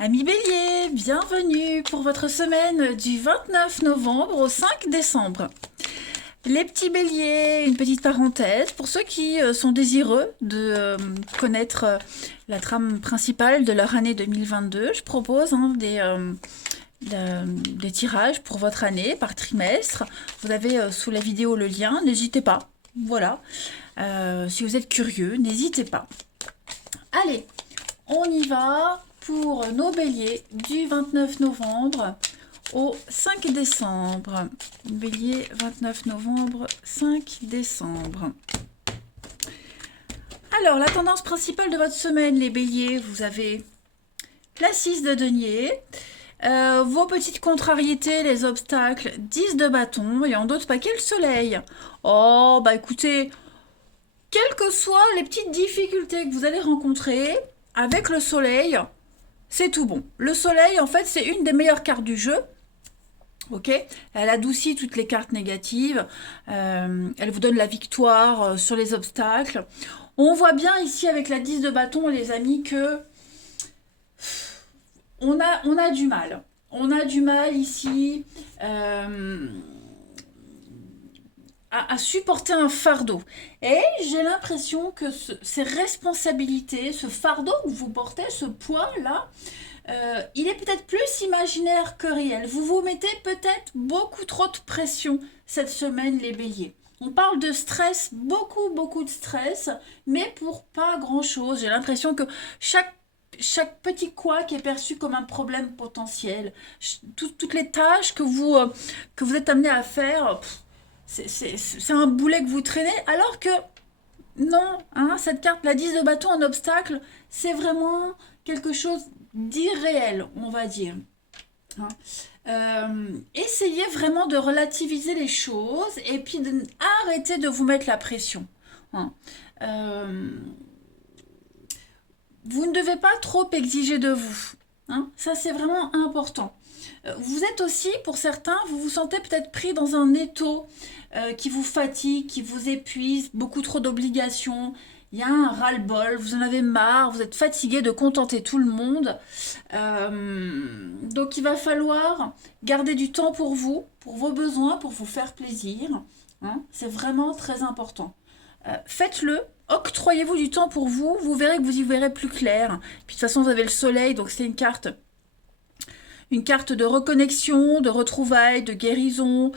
Amis Bélier, bienvenue pour votre semaine du 29 novembre au 5 décembre. Les petits béliers, une petite parenthèse, pour ceux qui sont désireux de connaître la trame principale de leur année 2022, je propose des tirages pour votre année par trimestre. Vous avez sous la vidéo le lien, n'hésitez pas. Voilà, si vous êtes curieux, n'hésitez pas. Allez, on y va pour nos béliers du 29 novembre au 5 décembre. Bélier, 29 novembre, 5 décembre. Alors, la tendance principale de votre semaine, les béliers, vous avez la 6 de denier, vos petites contrariétés, les obstacles, 10 de bâton, et en d'autres paquets, le soleil. Oh, bah écoutez, quelles que soient les petites difficultés que vous allez rencontrer, avec le soleil, c'est tout bon. Le soleil, en fait, c'est une des meilleures cartes du jeu. Ok, elle adoucit toutes les cartes négatives. Elle vous donne la victoire sur les obstacles. On voit bien ici avec la 10 de bâton, les amis, que on a du mal. On a du mal ici à supporter un fardeau. Et j'ai l'impression que ces responsabilités, ce fardeau que vous portez, ce poids-là, il est peut-être plus imaginaire que réel. Vous vous mettez peut-être beaucoup trop de pression cette semaine, les béliers. On parle de stress, beaucoup de stress, mais pour pas grand-chose. J'ai l'impression que chaque petit couac est perçu comme un problème potentiel. Toutes les tâches que vous êtes amené à faire, c'est un boulet que vous traînez, alors que non, hein, cette carte, la 10 de bâton, un obstacle, c'est vraiment quelque chose d'irréel, on va dire. Hein. Essayez vraiment de relativiser les choses et puis arrêtez de vous mettre la pression. Hein. Euh, vous ne devez pas trop exiger de vous. Hein. Ça, c'est vraiment important. Vous êtes aussi, pour certains, vous vous sentez peut-être pris dans un étau qui vous fatigue, qui vous épuise, beaucoup trop d'obligations. Il y a un ras-le-bol, vous en avez marre, vous êtes fatigué de contenter tout le monde. Donc il va falloir garder du temps pour vous, pour vos besoins, pour vous faire plaisir. Hein. C'est vraiment très important. Faites-le, octroyez-vous du temps pour vous, vous verrez que vous y verrez plus clair. Puis de toute façon, vous avez le soleil, donc c'est une carte de reconnexion, de retrouvailles, de guérison.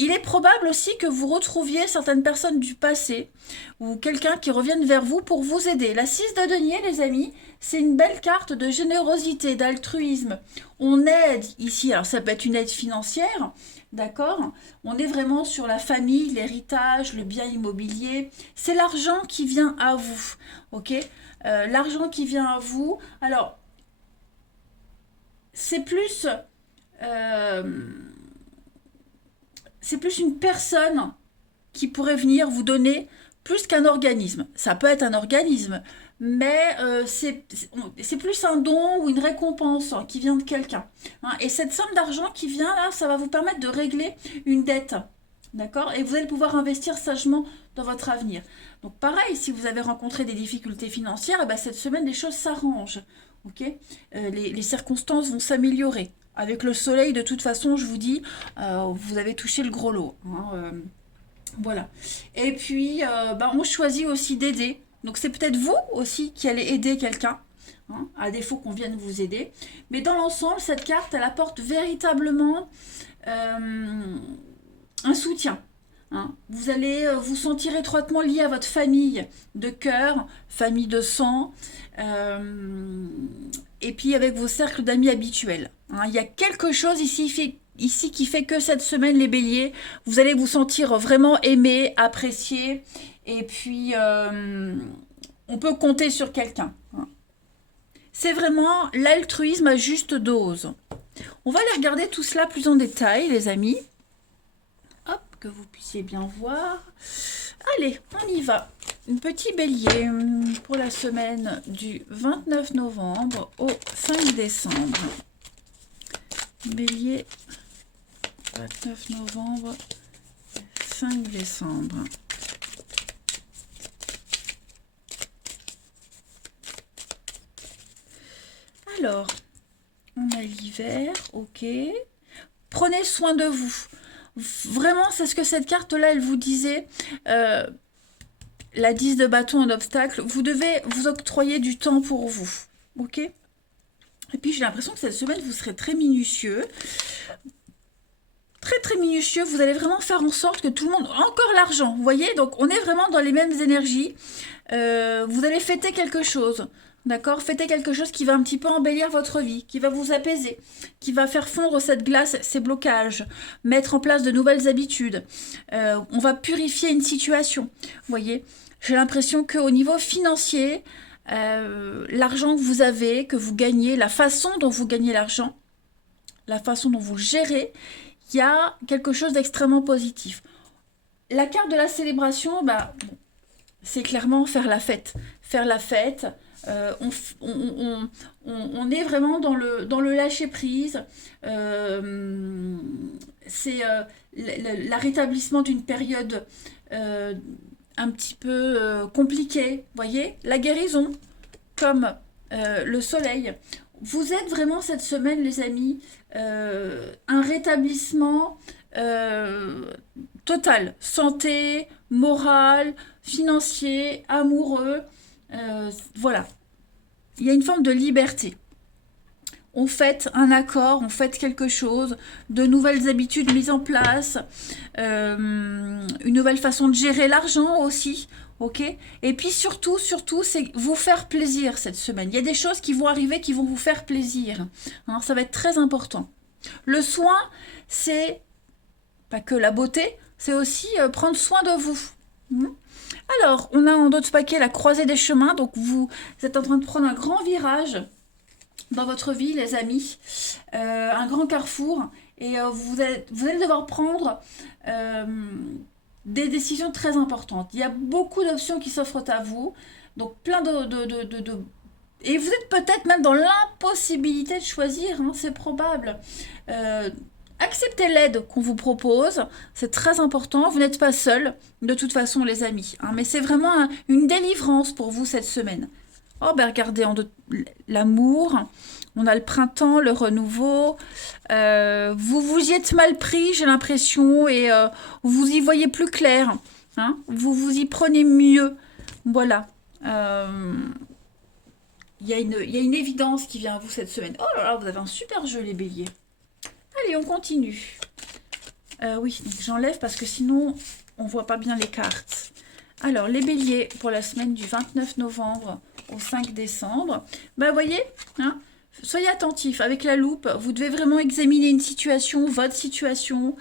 Il est probable aussi que vous retrouviez certaines personnes du passé ou quelqu'un qui revienne vers vous pour vous aider. La 6 de denier, les amis, c'est une belle carte de générosité, d'altruisme. On aide ici, alors ça peut être une aide financière, d'accord? On est vraiment sur la famille, l'héritage, le bien immobilier. C'est l'argent qui vient à vous, ok? L'argent qui vient à vous. Alors, c'est plus euh, c'est plus une personne qui pourrait venir vous donner plus qu'un organisme. Ça peut être un organisme, mais c'est plus un don ou une récompense qui vient de quelqu'un. Hein. Et cette somme d'argent qui vient là, ça va vous permettre de régler une dette. D'accord? Et vous allez pouvoir investir sagement dans votre avenir. Donc pareil, si vous avez rencontré des difficultés financières, eh ben, cette semaine, les choses s'arrangent. Ok, les circonstances vont s'améliorer. Avec le soleil, de toute façon, je vous dis, vous avez touché le gros lot. Hein, voilà. Et puis, on choisit aussi d'aider. Donc c'est peut-être vous aussi qui allez aider quelqu'un, hein, à défaut qu'on vienne vous aider. Mais dans l'ensemble, cette carte, elle apporte véritablement un soutien. Hein. Vous allez vous sentir étroitement lié à votre famille de cœur, famille de sang, et puis avec vos cercles d'amis habituels. Hein. Il y a quelque chose ici qui fait que cette semaine, les béliers, vous allez vous sentir vraiment aimé, apprécié, et puis on peut compter sur quelqu'un. Hein. C'est vraiment l'altruisme à juste dose. On va aller regarder tout cela plus en détail, les amis. Hop, que vous puissiez bien voir. Allez, on y va. Un petit bélier pour la semaine du 29 novembre au 5 décembre. Bélier, 29 novembre, 5 décembre. Alors, On a l'hiver, ok. Prenez soin de vous. Vraiment, c'est ce que cette carte-là, elle vous disait. La 10 de bâton en obstacle. Vous devez vous octroyer du temps pour vous. Ok? Et puis, j'ai l'impression que cette semaine, vous serez très minutieux. Très, très minutieux. Vous allez vraiment faire en sorte que tout le monde... Encore l'argent, vous voyez? Donc, on est vraiment dans les mêmes énergies. Vous allez fêter quelque chose. D'accord? Fêtez quelque chose qui va un petit peu embellir votre vie, qui va vous apaiser, qui va faire fondre cette glace, ces blocages, mettre en place de nouvelles habitudes. On va purifier une situation. Vous voyez? J'ai l'impression qu'au niveau financier, l'argent que vous avez, que vous gagnez, la façon dont vous gagnez l'argent, la façon dont vous le gérez, il y a quelque chose d'extrêmement positif. La carte de la célébration, bah, c'est clairement faire la fête. Faire la fête. On est vraiment dans le lâcher prise. C'est la rétablissement d'une période un petit peu compliquée. Vous voyez, la guérison, comme le soleil. Vous êtes vraiment cette semaine, les amis, un rétablissement total. Santé, morale, financier, amoureux. Voilà. Il y a une forme de liberté. On fête un accord, on fête quelque chose, de nouvelles habitudes mises en place, une nouvelle façon de gérer l'argent aussi, ok? Et puis surtout, c'est vous faire plaisir cette semaine. Il y a des choses qui vont arriver qui vont vous faire plaisir. Hein, ça va être très important. Le soin, c'est pas que la beauté, c'est aussi prendre soin de vous. Alors, on a en d'autres paquets la croisée des chemins, donc vous êtes en train de prendre un grand virage dans votre vie, les amis, un grand carrefour, et vous allez devoir prendre des décisions très importantes. Il y a beaucoup d'options qui s'offrent à vous, donc plein de... Et vous êtes peut-être même dans l'impossibilité de choisir, hein, c'est probable. Acceptez l'aide qu'on vous propose, c'est très important, vous n'êtes pas seul, de toute façon les amis, hein, mais c'est vraiment une délivrance pour vous cette semaine. Oh ben regardez, l'amour, on a le printemps, le renouveau, vous vous y êtes mal pris, j'ai l'impression, et vous y voyez plus clair, hein, vous vous y prenez mieux, voilà. Il y a une évidence qui vient à vous cette semaine. Oh là là, vous avez un super jeu les béliers. Allez, on continue. Oui, donc j'enlève parce que sinon, on voit pas bien les cartes. Alors, les béliers pour la semaine du 29 novembre au 5 décembre. Bah, voyez, hein, soyez attentifs. Avec la loupe, vous devez vraiment examiner une situation, votre situation.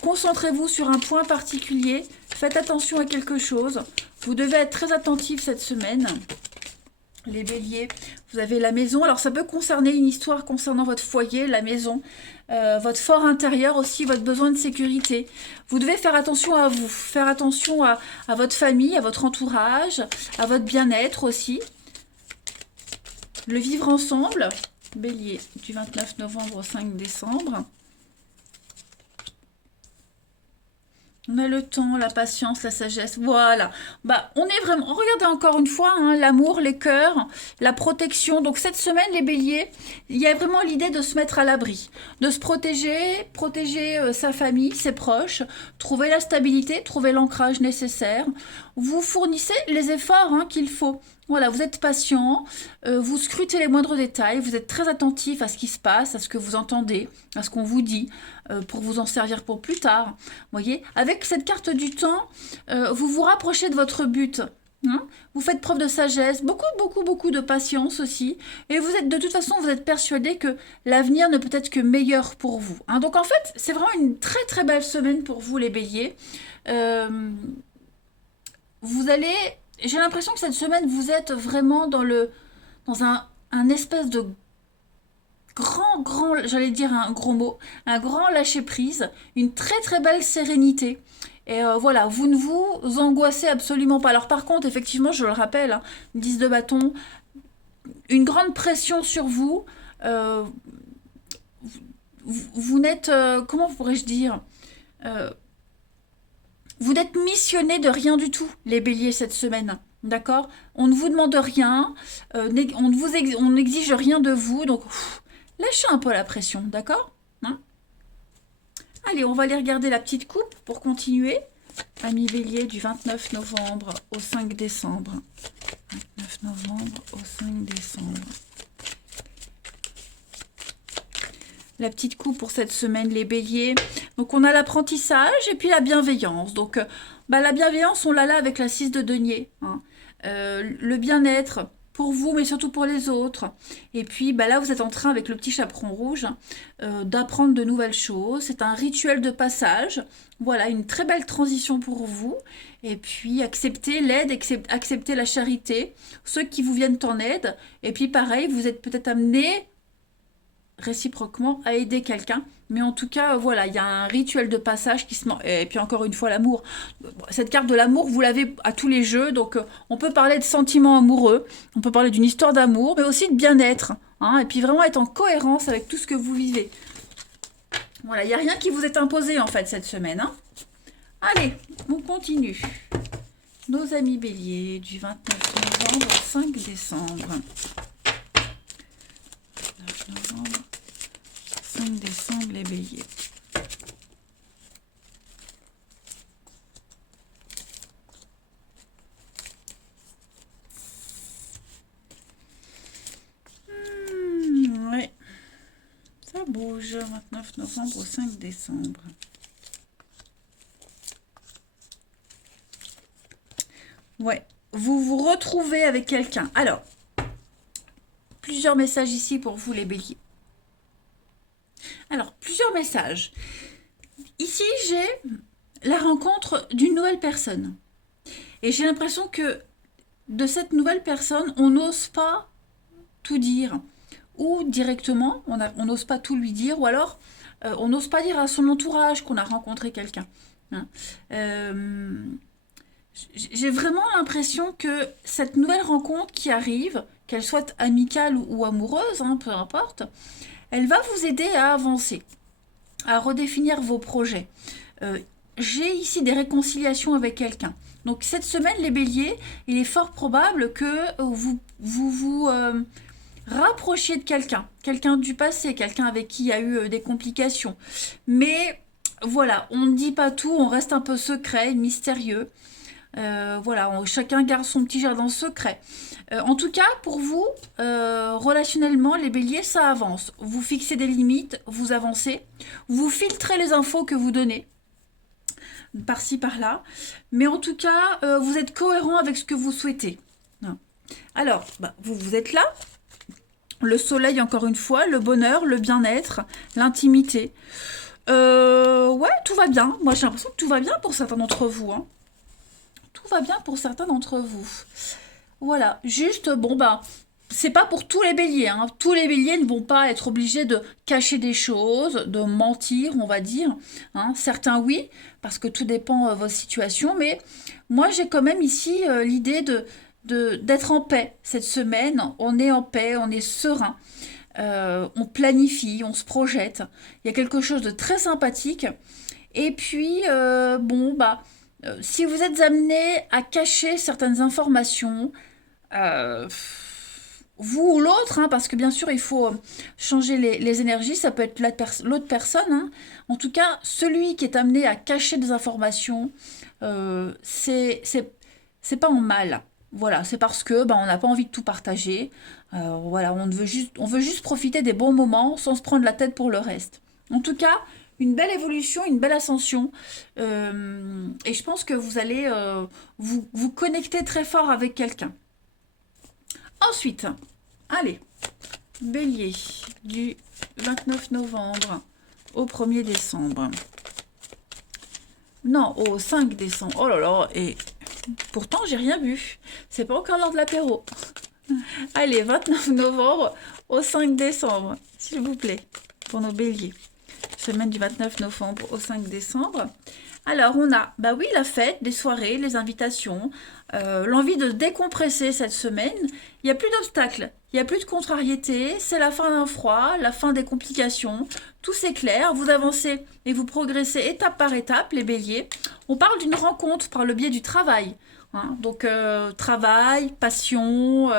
Concentrez-vous sur un point particulier. Faites attention à quelque chose. Vous devez être très attentifs cette semaine. Les béliers, vous avez la maison. Alors, ça peut concerner une histoire concernant votre foyer, la maison, votre fort intérieur aussi, votre besoin de sécurité. Vous devez faire attention à vous, faire attention à votre famille, à votre entourage, à votre bien-être aussi. Le vivre ensemble, bélier, du 29 novembre au 5 décembre. On a le temps, la patience, la sagesse, voilà. Bah, on est vraiment... Regardez encore une fois, hein, l'amour, les cœurs, la protection. Donc cette semaine, les béliers, il y a vraiment l'idée de se mettre à l'abri, de se protéger, protéger sa famille, ses proches, trouver la stabilité, trouver l'ancrage nécessaire. Vous fournissez les efforts hein, qu'il faut. Voilà, vous êtes patient, vous scrutez les moindres détails, vous êtes très attentif à ce qui se passe, à ce que vous entendez, à ce qu'on vous dit, pour vous en servir pour plus tard. Voyez, avec cette carte du temps, vous vous rapprochez de votre but. Hein, vous faites preuve de sagesse, beaucoup de patience aussi. Et vous êtes, de toute façon, vous êtes persuadé que l'avenir ne peut être que meilleur pour vous. Hein, donc en fait, c'est vraiment une très belle semaine pour vous les béliers. Vous allez... J'ai l'impression que cette semaine, vous êtes vraiment dans un espèce de grand, j'allais dire un gros mot, un grand lâcher-prise, une très belle sérénité. Et voilà, vous ne vous angoissez absolument pas. Alors par contre, effectivement, je le rappelle, hein, 10 de bâton, une grande pression sur vous. Vous n'êtes... comment pourrais-je dire vous n'êtes missionné de rien du tout, les béliers, cette semaine. D'accord? On ne vous demande rien, on n'exige rien de vous, donc lâchez un peu la pression, d'accord? Hein. Allez, on va aller regarder la petite coupe pour continuer. Amis Bélier du 29 novembre au 5 décembre. 29 novembre au 5 décembre. La petite coupe pour cette semaine, les béliers. Donc, on a l'apprentissage et puis la bienveillance. Donc, la bienveillance, on l'a là avec la 6 de denier. Hein. Le bien-être pour vous, mais surtout pour les autres. Et puis, là, vous êtes en train, avec le petit chaperon rouge, d'apprendre de nouvelles choses. C'est un rituel de passage. Voilà, une très belle transition pour vous. Et puis, acceptez l'aide, acceptez la charité. Ceux qui vous viennent en aide. Et puis, pareil, vous êtes peut-être amené réciproquement à aider quelqu'un, mais en tout cas voilà, il y a un rituel de passage qui se et puis encore une fois l'amour, cette carte de l'amour vous l'avez à tous les jeux, donc on peut parler de sentiments amoureux, on peut parler d'une histoire d'amour, mais aussi de bien-être, hein, et puis vraiment être en cohérence avec tout ce que vous vivez. Voilà, il n'y a rien qui vous est imposé en fait cette semaine, hein. Allez, on continue. Nos amis béliers du 29 novembre au 5 décembre. 29 novembre, 5 décembre, les béliers. Ouais, ça bouge. 29 novembre au 5 décembre. Ouais, vous vous retrouvez avec quelqu'un. Alors, plusieurs messages ici pour vous les béliers. Alors, plusieurs messages. Ici, j'ai la rencontre d'une nouvelle personne. Et j'ai l'impression que de cette nouvelle personne, on n'ose pas tout dire. Ou directement, on n'ose pas tout lui dire. Ou alors, on n'ose pas dire à son entourage qu'on a rencontré quelqu'un. Hein. J'ai vraiment l'impression que cette nouvelle rencontre qui arrive, qu'elle soit amicale ou amoureuse, hein, peu importe, elle va vous aider à avancer, à redéfinir vos projets. J'ai ici des réconciliations avec quelqu'un. Donc cette semaine, les béliers, il est fort probable que vous rapprochiez de quelqu'un du passé, quelqu'un avec qui il y a eu des complications. Mais voilà, on ne dit pas tout, on reste un peu secret, mystérieux. Voilà, chacun garde son petit jardin secret. En tout cas, pour vous, relationnellement, les béliers, ça avance. Vous fixez des limites, vous avancez, vous filtrez les infos que vous donnez, par-ci, par-là. Mais en tout cas, vous êtes cohérent avec ce que vous souhaitez. Alors, vous êtes là. Le soleil, encore une fois, le bonheur, le bien-être, l'intimité. Ouais, tout va bien. Moi, j'ai l'impression que tout va bien pour certains d'entre vous, hein. Tout va bien pour certains d'entre vous. Voilà, juste, c'est pas pour tous les béliers, hein. Tous les béliers ne vont pas être obligés de cacher des choses, de mentir, on va dire. Hein. Certains, oui, parce que tout dépend de votre situation. Mais moi, j'ai quand même ici l'idée d'être en paix cette semaine. On est en paix, on est serein. On planifie, on se projette. Il y a quelque chose de très sympathique. Et puis, si vous êtes amené à cacher certaines informations, vous ou l'autre, hein, parce que bien sûr il faut changer les énergies, ça peut être l'autre personne, hein. En tout cas, celui qui est amené à cacher des informations, c'est pas en mal. Voilà, c'est parce que on n'a pas envie de tout partager. Voilà, on veut juste profiter des bons moments sans se prendre la tête pour le reste. En tout cas, une belle évolution, une belle ascension. Et je pense que vous allez vous connecter très fort avec quelqu'un. Ensuite, allez, bélier, du 29 novembre au 1er décembre. Non, au 5 décembre. Oh là là, et pourtant j'ai rien bu. C'est pas encore l'heure de l'apéro. Allez, 29 novembre au 5 décembre, s'il vous plaît, pour nos béliers. Semaine du 29 novembre au 5 décembre. Alors, on a, la fête, les soirées, les invitations, l'envie de décompresser cette semaine. Il n'y a plus d'obstacles, il n'y a plus de contrariétés, c'est la fin d'un froid, la fin des complications. Tout s'éclaire, vous avancez et vous progressez étape par étape, les béliers. On parle d'une rencontre par le biais du travail. hein. Donc, travail, passion,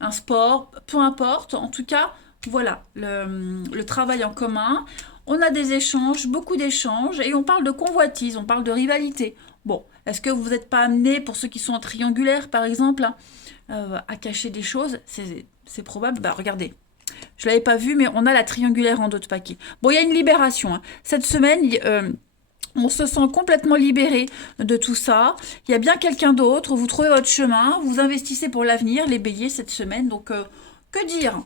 un sport, peu importe. En tout cas, voilà, le travail en commun. On a des échanges, beaucoup d'échanges, et on parle de convoitise, on parle de rivalité. Bon, est-ce que vous n'êtes pas amené, pour ceux qui sont en triangulaire par exemple, hein, à cacher des choses? C'est probable. Bah regardez, je l'avais pas vu, mais on a la triangulaire en dos de paquet. Bon, il y a une libération, hein. Cette semaine, on se sent complètement libéré de tout ça. Il y a bien quelqu'un d'autre. Vous trouvez votre chemin. Vous investissez pour l'avenir, les béliers, cette semaine. Donc, que dire?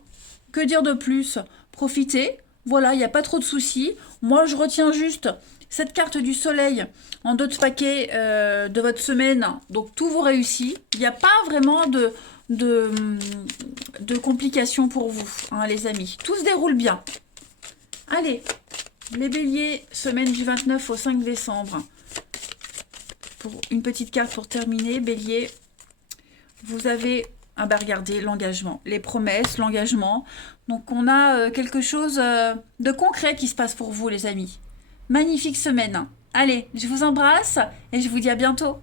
Que dire de plus? Profitez. Voilà, il n'y a pas trop de soucis. Moi, je retiens juste cette carte du soleil en dos de paquet de votre semaine. Donc, tout vous réussit. Il n'y a pas vraiment de, de complications pour vous, hein, les amis. Tout se déroule bien. Allez, les béliers, semaine du 29 au 5 décembre. Pour une petite carte pour terminer, bélier, vous avez, ah bah regardez, l'engagement, les promesses, l'engagement. Donc on a quelque chose de concret qui se passe pour vous, les amis. Magnifique semaine. Allez, je vous embrasse et je vous dis à bientôt.